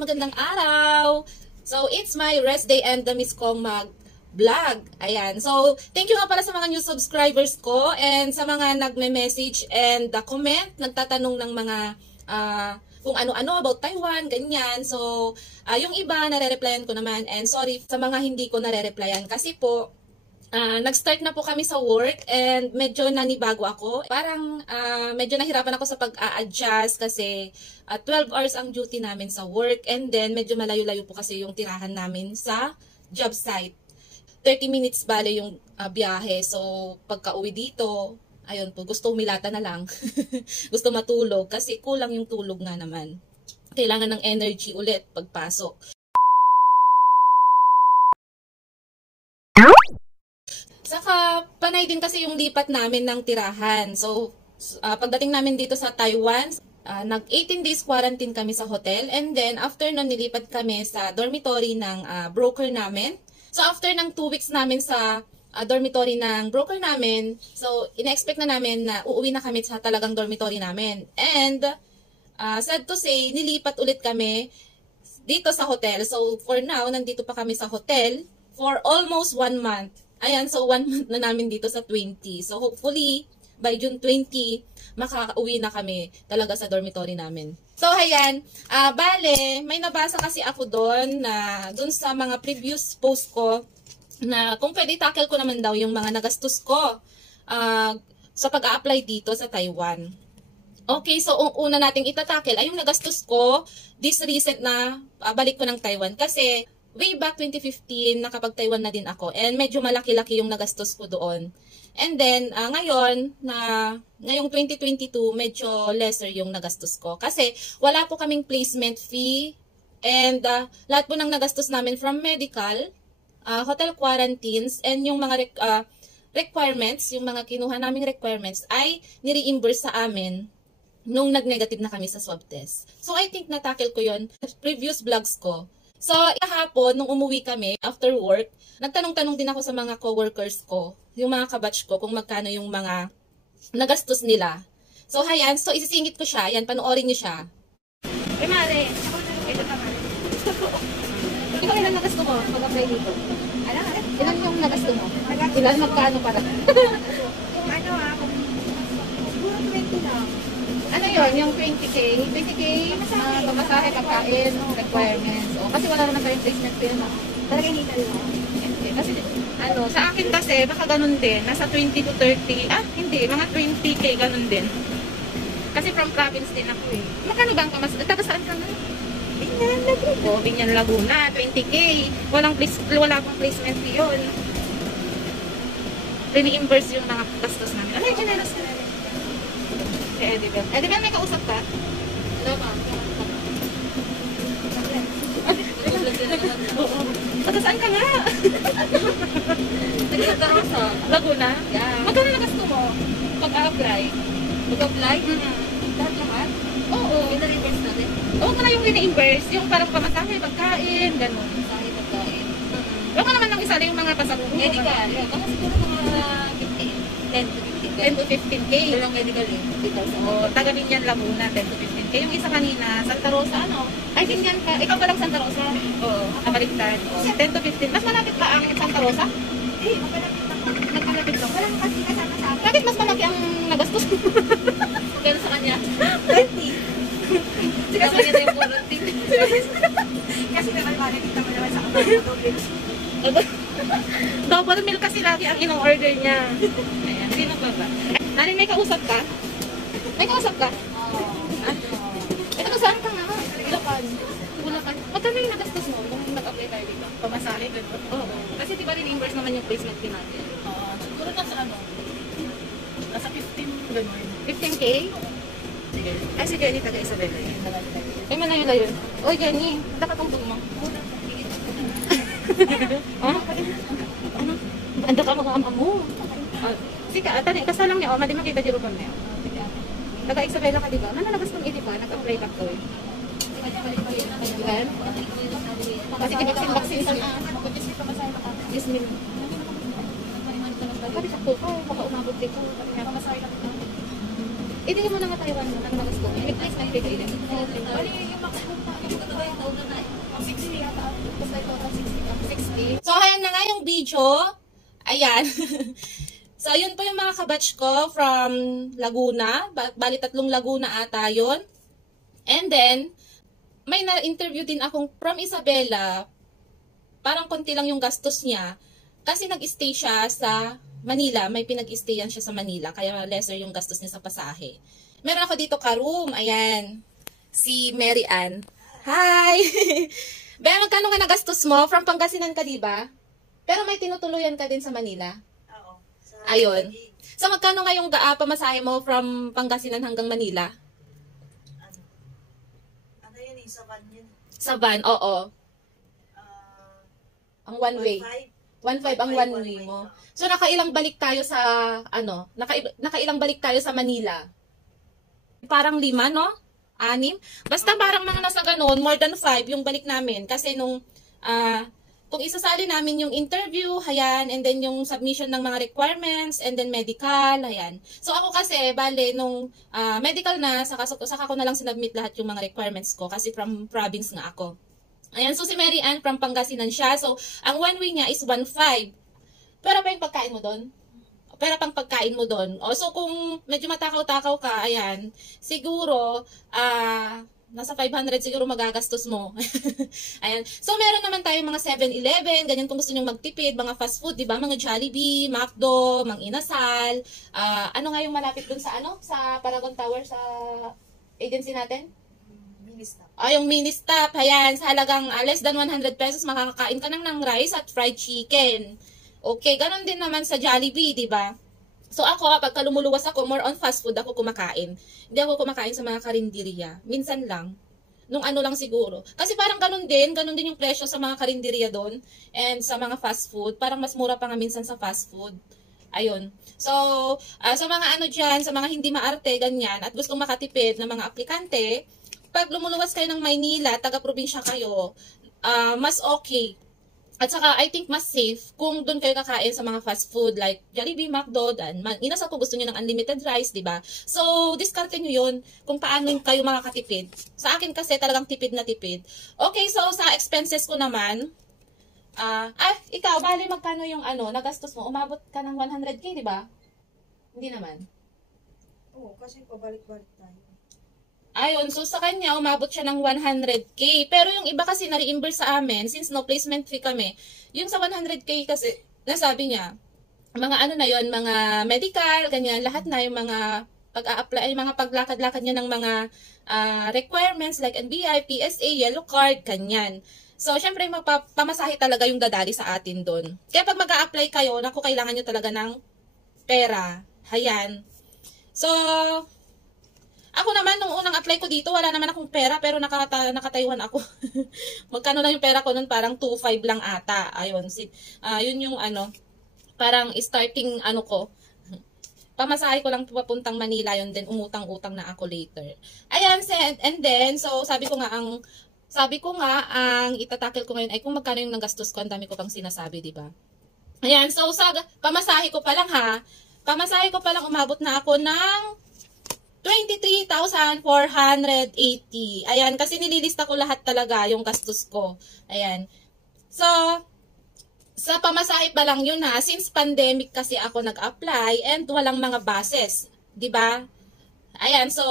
magandang araw! So, it's my rest day and the Miss Kong mag-vlog. Ayan. So, thank you nga pala sa mga new subscribers ko and sa mga nagme-message and comment, nagtatanong ng mga kung ano-ano about Taiwan, ganyan. So, yung iba nare-replyan ko naman and sorry sa mga hindi ko nare-replyan kasi po, nag-start na po kami sa work and medyo nanibago ako. Parang medyo nahirapan ako sa pag-a-adjust kasi 12 hours ang duty namin sa work and then medyo malayo-layo po kasi yung tirahan namin sa job site. 30 minutes bale yung biyahe. So pagka-uwi dito, ayun po, gusto humilata na lang. Gusto matulog kasi kulang yung tulog nga naman. Kailangan ng energy ulit pagpasok. Saka, panay din kasi yung lipat namin ng tirahan. So, pagdating namin dito sa Taiwan, nag 18 days quarantine kami sa hotel. And then, after nun, nilipat kami sa dormitory ng broker namin. So, after ng 2 weeks namin sa dormitory ng broker namin, so, ina-expect na namin na uuwi na kami sa talagang dormitory namin. And, sad to say, nilipat ulit kami dito sa hotel. So, for now, nandito pa kami sa hotel for almost 1 month. Ayan, so 1 month na namin dito sa 20. So hopefully, by June 20, makaka-uwi na kami talaga sa dormitory namin. So ayan, bale, may nabasa kasi ako doon na doon sa mga previous post ko na kung pwede tackle ko naman daw yung mga nagastos ko sa pag-a-apply dito sa Taiwan. Okay, so una nating itatackle ay yung nagastos ko this recent na balik ko ng Taiwan kasi way back 2015, nakapag-Taiwan na din ako. And medyo malaki-laki yung nagastos ko doon. And then, ngayong 2022, medyo lesser yung nagastos ko. Kasi wala po kaming placement fee. And lahat po ng nagastos namin from medical, hotel quarantines, and yung mga requirements, yung mga kinuha naming requirements, ay nire-reimburse sa amin nung nag-negative na kami sa swab test. So, I think natakil ko yon previous vlogs ko. So, kahapon, nung umuwi kami, after work, nagtanong-tanong din ako sa mga coworkers ko, yung mga kabatch ko, kung magkano yung mga nagastos nila. So, ayan. So, isisingit ko siya. Ayan, panoorin niyo siya. Eh, Mare. Ito tama. Ikaw, ilan nagasto mo pag-apply dito? Ilan yung nagasto mo? Ilan magkano para? Siguro 20 lang. Ano yun? Yung 20K? 20K, pamasahe, pagkain, requirements. O, kasi wala naman tayong placement fee, no? Talaga hindi tayo. Kasi, sa akin kasi, baka ganun din. Nasa 20 to 30. Hindi. Mga 20K, ganun din. Kasi from province din ako eh. Magkano ba ang pamasahe? Taga saan ka na? Binyan, Laguna. O, Binyan, Laguna. 20K. Wala pang placement fee yun. Re-reimburse yung mga gastos namin. Ano yung generous ka na? Kay Edibel. Edibel, may kausap ka? Wala pa. Taga saan ka nga? Nagkakaroon sa Laguna? Yeah. Magkano nagasto mo pag-a-apply? Mag-apply? Lahat? Oo. Ina-reverse natin. Oo ka na yung re-reimburse. Yung parang pamasahe, pagkain, gano'n. Sa akin pagkain. Huwag ka naman ng isa yung mga pasalubong. Medical. Baka siguro mga 10 to 15K. Yung medical eh. Oo. Taga Binyan, Laguna, 10 to 15K. Yung isa kanina, Santa Rosa, ano? Ay, Binyan ka. Ikaw ba lang Santa Rosa? Oo. Nabaliktad. 10 to 15. Mas malapit pa ang Santa Rosa? Eh, magkalapit lang. Nagkalapit lang. Walang kasi kasama sa akin. Bakit mas malaki ang nagastos? Gano'n sa kanya? 20. Kasi kanya na yung quarantine. Kasi naman makikita mo naman sa kapatid. Double meal kasi lagi ang in-order niya. Ayan, sino ba ba? Narin, may kausap ka? May kausap ka? Oo. Ito, saan ka nga? Bulacan. Bulacan. Magkano yung nagastos mo nung nag-apply tayo dito? Pamasahe din. Oo. Kasi di ba reimburse naman yung placement fee natin? Oo. Siguro nasa ano? Nasa 15 gano'n. 15K? Sige. Ay, si Jenny, taga Isabela yun. Ay, malayo na yun. Oy, Jenny, dapat ang tugmo. Ano? Ando ka mag-aama mo. Sige, tani, kasalang niya, di makita di rupang niya. Taga Isabela ka, di ba? Ano nagas kong hindi pa? Nag-apply ka ko eh. Diba? Kasi vaksin sa yes, mil. Sabi sa ko, baka umabot dito. Itingin mo na nga Taiwan mo, ano nagas ko. May place na ibigay din. Bali, yung maximum pa, yung magkatawa yung taon na 60 yata. Basta ito, 60. So, ayan na nga yung video. Ayan. So, yun po yung mga kabatch ko from Laguna. Bali, 3 Laguna ata yun. And then, may na-interview din akong from Isabela. Parang konti lang yung gastos niya. Kasi nag-stay siya sa Manila. May pinag-stayan siya sa Manila. Kaya lesser yung gastos niya sa pasahe. Meron ako dito ka-room. Ayan. Si Mary Ann. Hi! Be, magkano nga nagastos mo? From Pangasinan ka, diba? Pero may tinutuluyan ka din sa Manila. Oo. Ayun. So, magkano nga yung pamasahe mo from Pangasinan hanggang Manila? Ano yun eh, sa van yun. Sa van, oo. Ang one way. 1.5 ang one way mo. So, nakailang balik tayo sa, nakailang balik tayo sa Manila? Parang 5, no? 6? Basta parang mga nasa ganun, more than 5 yung balik namin. Kasi nung, kung isasali namin yung interview, ayan, and then yung submission ng mga requirements, and then medical, ayan. So, ako kasi, bale, nung medical na, saka ko na lang sinubmit lahat yung mga requirements ko kasi from province nga ako. Ayan, so si Mary Ann from Pangasinan siya. So, ang one way niya is 1.5. Pero pa yung pagkain mo doon? Pero pang pagkain mo doon. O, so, kung medyo matakaw-takaw ka, ayan, siguro, nasa 500 siguro magagastos mo. Ayan. So, meron naman tayong mga 7-Eleven, ganyan kung gusto nyo magtipid, mga fast food, di ba? Mga Jollibee, McDo, Mang Inasal. Ano nga yung malapit dun sa, sa Paragon Tower, sa agency natin? Yung mini stop, ayan, sa halagang less than 100 pesos, makakakain ka ng rice at fried chicken. Okay, ganun din naman sa Jollibee, di ba? So ako, pagka lumuluwas ako, more on fast food ako kumakain. Hindi ako kumakain sa mga karinderya. Minsan lang. Nung ano lang siguro. Kasi parang ganun din yung presyo sa mga karinderya doon. And sa mga fast food, parang mas mura pa nga minsan sa fast food. Ayun. So, sa mga dyan, sa mga hindi maarte, ganyan, at gustong makatipid ng mga aplikante, pag lumuluwas kayo ng Maynila, taga-probinsya kayo, mas okay. At saka, I think mas safe kung doon kayo kakain sa mga fast food like Jollibee, McDo, dan inasal ko gusto niyo ng unlimited rice, di ba? So, diskarte niyo yun kung paano kayo makakatipid. Sa akin kasi talagang tipid na tipid. Okay, so sa expenses ko naman, ikaw, bali magkano yung nagastos mo? Umabot ka ng 100K, di ba? Hindi naman. Oo, kasi pabalik-balik tayo. Ayun, so sa kanya, umabot siya ng 100K. Pero yung iba kasi na-reimburse sa amin, since no placement fee kami, yung sa 100K kasi, nasabi niya, mga na yun, mga medical, ganyan, lahat na yung mga pag-a-apply, mga paglakad-lakad niya ng mga requirements like NBI, PSA, yellow card, ganyan. So, syempre, pamasahe talaga yung dadali sa atin doon. Kaya pag mag-a-apply kayo, naku, kailangan nyo talaga ng pera. Hayan. So, ako naman, nung unang apply ko dito, wala naman akong pera, pero nakataywan ako. Magkano lang yung pera ko nun? Parang 2.5 lang ata. Ayun, yun yung parang starting ko. Pamasahe ko lang papuntang Manila, yun din, umutang-utang na ako later. Ayan, and then, so sabi ko nga, ang itatakil ko ngayon ay kung magkano yung nagastos ko, ang dami ko pang sinasabi, di ba? Ayan, so sa pamasahe ko pa lang umabot na ako ng 23,480. Ayan, kasi nililista ko lahat talaga yung gastos ko. Ayan. So, sa pamasahe pa lang yun since pandemic kasi ako nag-apply and walang mga buses. 'Di ba? Ayan, so,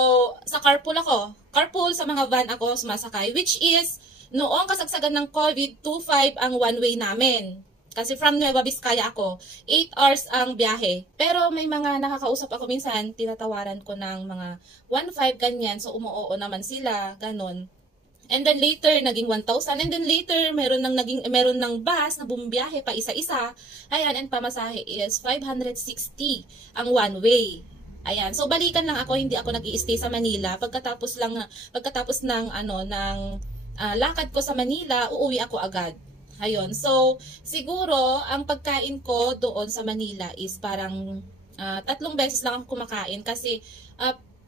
sa carpool ako. Carpool, sa mga van ako sumasakay, which is, noong kasagsagan ng COVID, 2.5 ang one way namin. Kasi from Nueva Vizcaya ako, 8 hours ang biyahe. Pero may mga nakakausap ako minsan, tinatawaran ko ng mga 1.5 ganyan. So, umuoo naman sila, ganun. And then later, naging 1,000. And then later, meron ng bus na bumibiyahe pa isa-isa. Ayan, and pamasahe is 560 ang one way. Ayan, so balikan lang ako, hindi ako nag-i-stay sa Manila. Pagkatapos ng lakad ko sa Manila, uuwi ako agad. Ayun, so siguro ang pagkain ko doon sa Manila is parang 3 beses lang ako kumakain kasi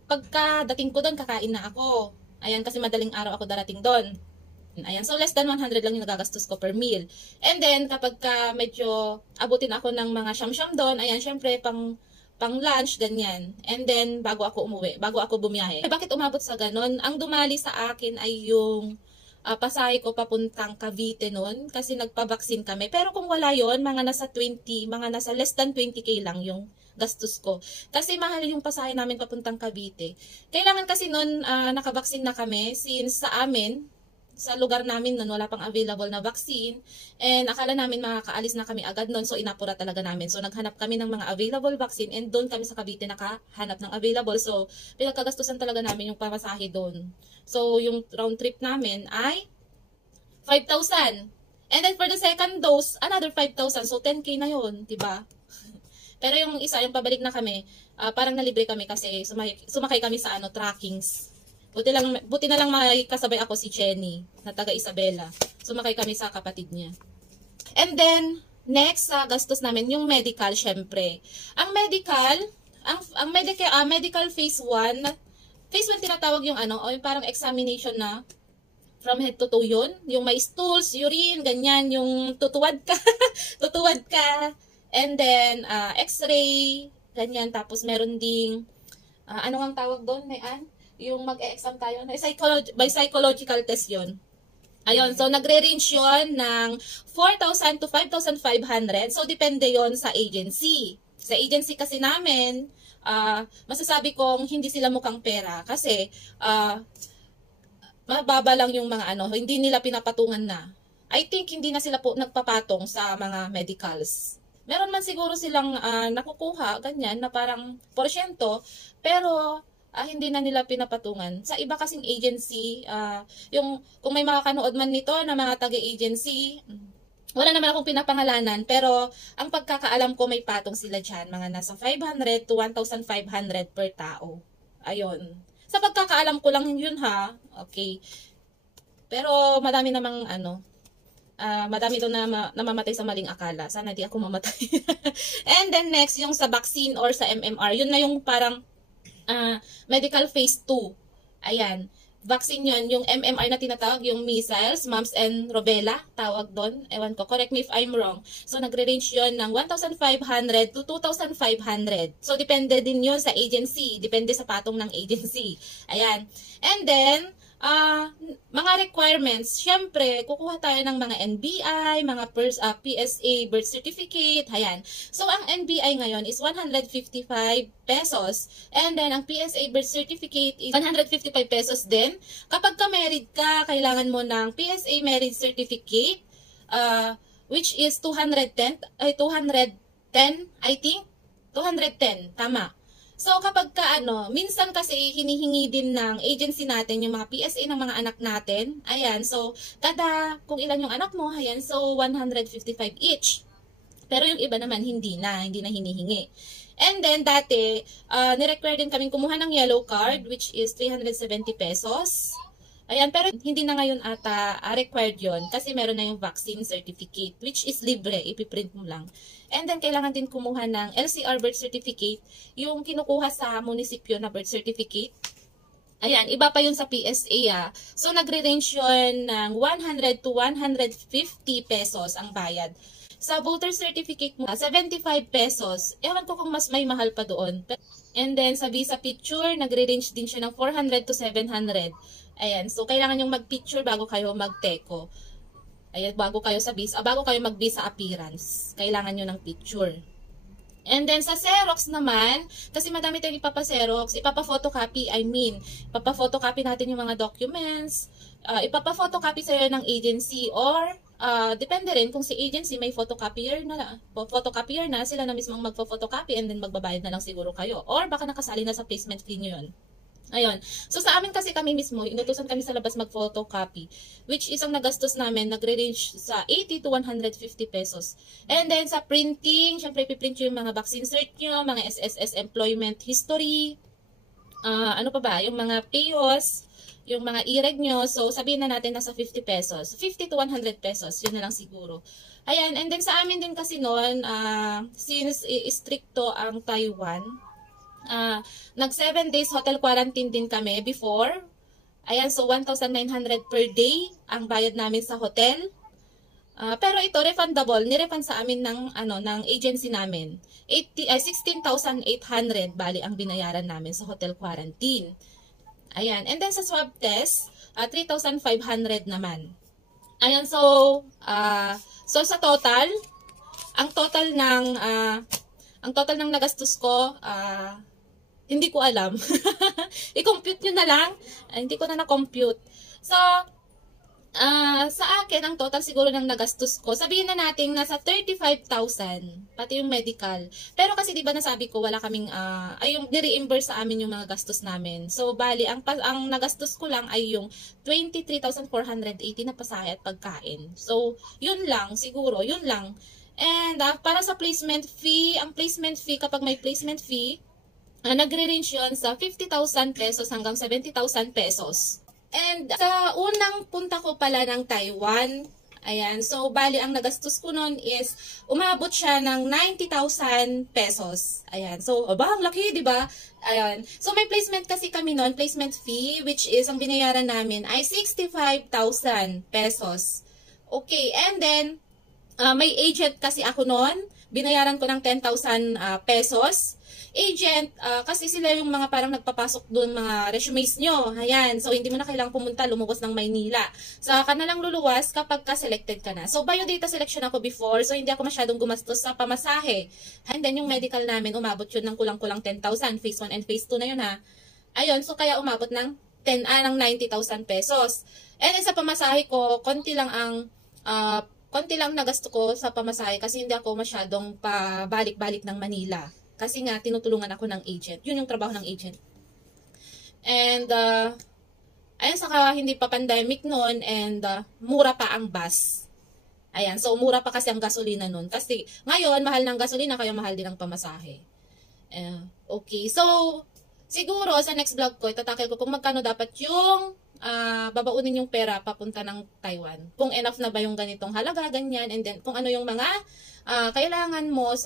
pagkadating ko doon kakain na ako. Ayan, kasi madaling araw ako darating doon. Ayan, so less than 100 lang yung nagagastos ko per meal. And then kapag medyo abutin ako ng mga siyam-siyam doon, ayan, syempre pang pang lunch, ganyan. And then, bago ako umuwi, bago ako bumiyahe. Bakit umabot sa ganon? Ang dumali sa akin ay yung pasahe ko papuntang Cavite noon kasi nagpabaksin kami. Pero kung wala yon, mga nasa less than 20k lang yung gastos ko. Kasi mahal yung pasahe namin papuntang Cavite. Kailangan kasi noon nakabaksin na kami since sa amin, sa lugar namin nun, wala pang available na vaccine. And akala namin makakaalis na kami agad nun. So, inapura talaga namin. So, naghanap kami ng mga available vaccine. And doon kami sa Cavite nakahanap ng available. So, pinagkagastusan talaga namin yung pamasahe doon. So, yung round trip namin ay 5,000. And then, for the second dose, another 5,000. So, 10k na yun. Diba? Pero yung isa, yung pabalik na kami, parang nalibre kami kasi sumakay kami sa trackings. Buti na lang may kasabay ako si Jenny, na taga Isabela. Sumakay kami sa kapatid niya. And then, next sa gastos namin, yung medical, syempre. Ang medical phase 1, phase 1 tinatawag yung o yung parang examination na from head to toe yun. Yung may stools, urine, ganyan, yung tutuwad ka, tutuwad ka. And then, x-ray, ganyan. Tapos meron ding, ano ang tawag doon, yung mag-e-exam tayo, by psychological test yon. Ayun, so nagre-range yon ng 4,000 to 5,500. So, depende yon sa agency. Sa agency kasi namin, masasabi kong hindi sila mukhang pera kasi mababa lang yung mga hindi nila pinapatungan na. I think hindi na sila po nagpapatong sa mga medicals. Meron man siguro silang nakukuha, ganyan, na parang porsyento, pero hindi na nila pinapatungan. Sa iba kasing agency, kung may makakanood man nito na mga taga-agency, wala naman akong pinapangalanan, pero ang pagkakaalam ko may patong sila dyan, mga nasa 500 to 1,500 per tao. Ayun. Sa pagkakaalam ko lang yun ha, okay. Pero madami namang madami doon na namamatay sa maling akala. Sana di ako mamatay. And then next, yung sa vaccine or sa MMR, yun na yung parang medical phase 2. Ayan. Vaccine yun. Yung MMR na tinatawag, yung measles, mumps, and rubella. Tawag doon. Ewan ko. Correct me if I'm wrong. So, nagre-range yun ng 1,500 to 2,500. So, depende din yun sa agency. Depende sa patong ng agency. Ayan. And then, mga requirements, syempre, kukuha tayo ng mga NBI, mga PSA birth certificate, ayan. So, ang NBI ngayon is 155 pesos, and then ang PSA birth certificate is 155 pesos din. Kapag ka-married ka, kailangan mo ng PSA marriage certificate, which is 210, I think, 210, tama. So, kapag minsan kasi hinihingi din ng agency natin yung mga PSA ng mga anak natin. Ayan, so, kung ilan yung anak mo, ayan, so 155 each. Pero yung iba naman, hindi na hinihingi. And then, dati, nirequire din kaming kumuha ng yellow card, which is 370 pesos. Ayan, pero hindi na ngayon ata required yon kasi meron na yung vaccine certificate, which is libre, ipiprint mo lang. And then, kailangan din kumuha ng LCR birth certificate, yung kinukuha sa munisipyo na birth certificate. Ayan, iba pa yun sa PSA. So, nagre-range yun ng 100 to 150 pesos ang bayad. Sa voter certificate mo, 75 pesos. Ewan ko kung mas may mahal pa doon. And then, sa visa picture, nagre-range din siya ng 400 to 700. Ayan, so kailangan yung mag-picture bago kayo mag-teco. Ayan, bago kayo mag-visa appearance. Kailangan nyo ng picture. And then sa Xerox naman, kasi madami tayong ipapa-Xerox, ipapa-photocopy, ipapa-photocopy natin yung mga documents, ipapa-photocopy sa'yo ng agency or depende rin kung si agency may photocopier na, sila na mismong magpo-photocopy and then magbabayad na lang siguro kayo. Or baka nakasali na sa placement fee nyo yun. Ayun. So, sa amin kasi kami mismo, inutusan kami sa labas mag-photocopy, which is ang nagastos namin, nagre-range sa 80 to 150 pesos. And then, sa printing, syempre, ipiprint yung mga vaccine cert nyo, mga SSS employment history, ano pa ba, yung mga PAYOS, yung mga e-reg nyo. So, sabihin na natin nasa 50 pesos. 50 to 100 pesos, yun na lang siguro. Ayan, and then sa amin din kasi noon, since stricto ang Taiwan, nag 7 days hotel quarantine din kami before. Ayan, so 1,900 per day ang bayad namin sa hotel. Pero ito refundable, ni-refund sa amin ng agency namin. 16,800 bali ang binayaran namin sa hotel quarantine. Ayan, and then sa swab test, 3,500 naman. Ayan, so sa total, ang total ng nagastos ko, hindi ko alam. I-compute nyo na lang. Hindi ko na na-compute. So, sa akin, ang total siguro ng nagastos ko, sabihin na natin nasa 35,000, pati yung medical. Pero kasi di ba nasabi ko, wala kaming, yung ni-reimburse sa amin yung mga gastos namin. So, bali, ang nagastos ko lang ay yung 23,480 na pasahe at pagkain. So, yun lang, siguro, yun lang. And, para sa placement fee, ang placement fee, kapag may placement fee, nagre-range yun sa 50,000 pesos hanggang 70,000 pesos. And sa unang punta ko pala ng Taiwan, ayan, so bali ang nagastos ko nun is umabot siya ng 90,000 pesos. Ayan, so ang laki, di ba? Ayan, so may placement kasi kami nun, placement fee, which is ang binayaran namin ay 65,000 pesos. Okay, and then may agent kasi ako nun, binayaran ko ng 10,000 pesos. Agent, kasi sila yung mga parang nagpapasok doon mga resumes nyo. Ayan, so hindi mo na kailangang pumunta, lumubos ng Maynila. So, ka na lang luluwas kapag ka-selected ka na. So, biodata selection ako before, so hindi ako masyadong gumastos sa pamasahe. And then, yung medical namin, umabot yun ng kulang-kulang 10,000. Phase 1 and phase 2 na yun ha. Ayun, so kaya umabot ng 90,000 pesos. And then, sa pamasahe ko, konti lang nagasto ko sa pamasahe kasi hindi ako masyadong pabalik-balik ng Manila. Kasi nga, tinutulungan ako ng agent. Yun yung trabaho ng agent. And, ayun, saka hindi pa pandemic noon and mura pa ang bus. Ayan, so mura pa kasi ang gasolina noon. Kasi ngayon, mahal ng gasolina, kaya mahal din ang pamasahe. Okay, so, siguro sa next vlog ko, itatakil ko kung magkano dapat yung babaunin yung pera papunta ng Taiwan. Kung enough na ba yung ganitong halaga, ganyan. And then, kung ano yung mga kailangan mo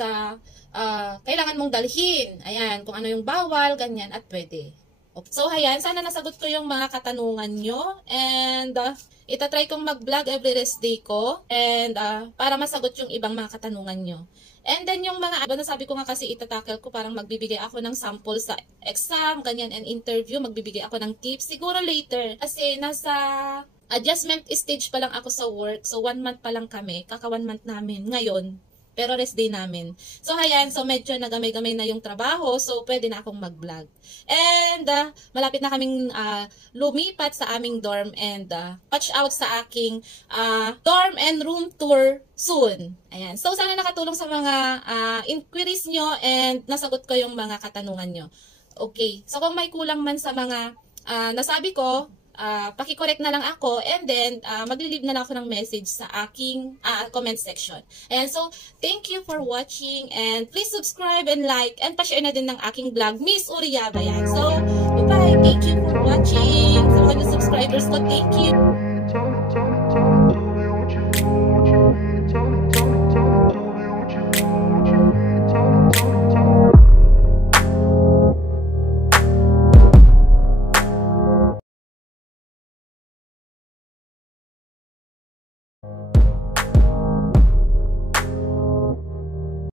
kailangan mong dalhin. Ayan, kung ano yung bawal, ganyan, at pwede. Okay. So, ayan, sana nasagot ko yung mga katanungan nyo. And, itatry kong mag-vlog every rest day ko. And, para masagot yung ibang mga katanungan nyo. And then, yung mga, nasabi ko nga kasi itatackle ko, parang magbibigay ako ng sample sa exam, ganyan, and interview. Magbibigay ako ng tips. Siguro later. Kasi, nasa adjustment stage pa lang ako sa work. So, 1 month pa lang kami. Kaka 1 month namin ngayon. Pero rest day namin. So, ayan. So, medyo nagamay-gamay na yung trabaho. So, pwede na akong mag-vlog. And, malapit na kaming lumipat sa aming dorm and patch out sa aking dorm and room tour soon. Ayan. So, sana nakatulong sa mga inquiries nyo and nasagot ko yung mga katanungan nyo. Okay. So, kung may kulang man sa mga nasabi ko, paki-correct na lang ako and then magli-leave na lang ako ng message sa aking comment section. And so, thank you for watching and please subscribe and like and pa-share na din ng aking vlog, Miss Uriaba yan. So, bye-bye. Thank you for watching. Sa mga subscribers ko, thank you.